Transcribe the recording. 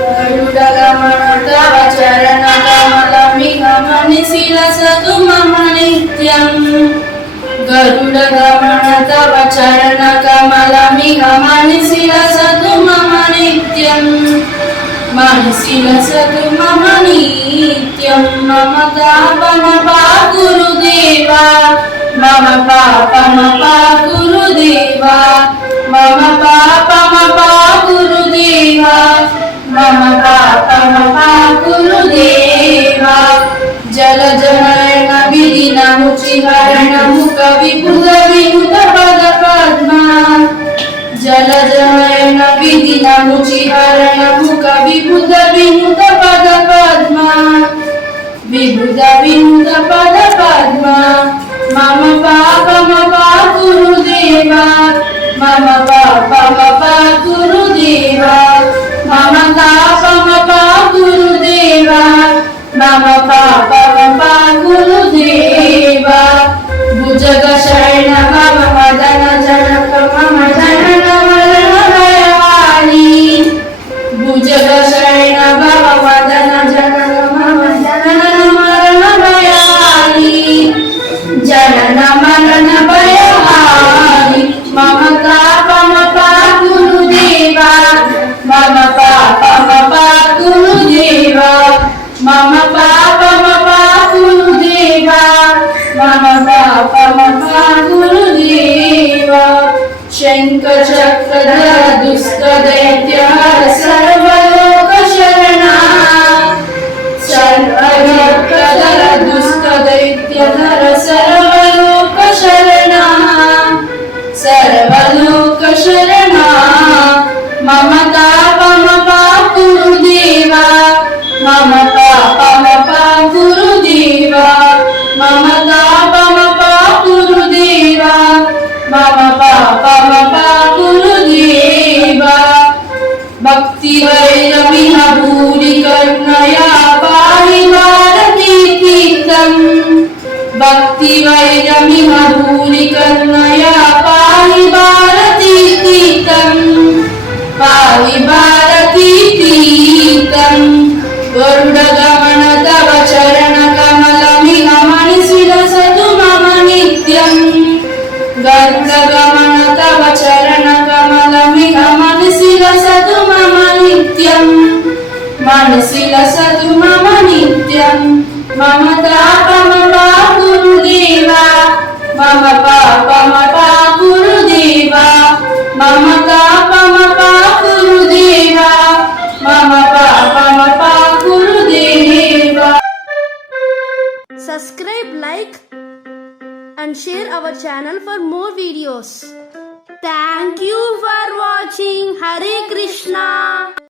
गरुडगमन तव चरणकमलमिहमनिशिलसतु मम नित्यम् गरुडगमन तव चरणकमलमिहमनिशिलसतु मम नित्यम् मनसिलसतु मम नित्यं मम तापमपा गुरुदेवा मम पापमपा गुरुदेवा मम पापमपा गुरुदेवा मम पापमपा गुरुदेवा जलजनयन विधिनमुचिहरण मुखविभुधविनुतपदपद्मा जलजनयन विधिनमुचिहरण मुखविभुधविनुतपदपद्मा विभुधविनुतपदपद्मा मम पापमपा गुरुदेवा मम पापमपा गुरुदेवा मम तापमपा गुरुदेवा मम पापमपा गुरुदेवा भुजगशयन मम मदन जनक मम जनन मरणभयानि भुजगशयन मम मदन जनक मम जनन मरणभयानि जनन मरणभयानि मम तापमपा गुरुदेवा मम पापमपा गुरुदेवा मम पापमपा गुरुदेवा मम पापमपा गुरुदेवा शङ्खचक्रधर दुष्टदैत्यहर सर्वलोकशरणा शङ्खचक्रधर दुष्टदैत्यहर सर्वलोकशरणा सर्वलोकशरणा मम तापमपा गुरुदेवा मम पापमपा गुरुदेवा मम तापमपा गुरुदेवा मम पापमपा गुरुदेवा भक्तिवैरमिह भूरि करुणया पाहि भारती तीर्थम् भक्तिवैरमिह भूरि करुणया पाहि भारती तीर्थम् पाहि भारती तीर्थम् गरुडगमन तव चरणकमलमिहमनिशिलसतु मम नित्यम् गरुडगमन तव चरणकमलमिहमनिशिलसतु मम नित्यम् मनसिलसतु मम नित्यम् मम तापमपा गुरुदेवा मम पापमपा गुरुदेवा मम तापमपा गुरुदेवा मम पापमपा गुरुदेवा. Subscribe, like and share our channel for more videos. Thank you for watching. Hare Krishna.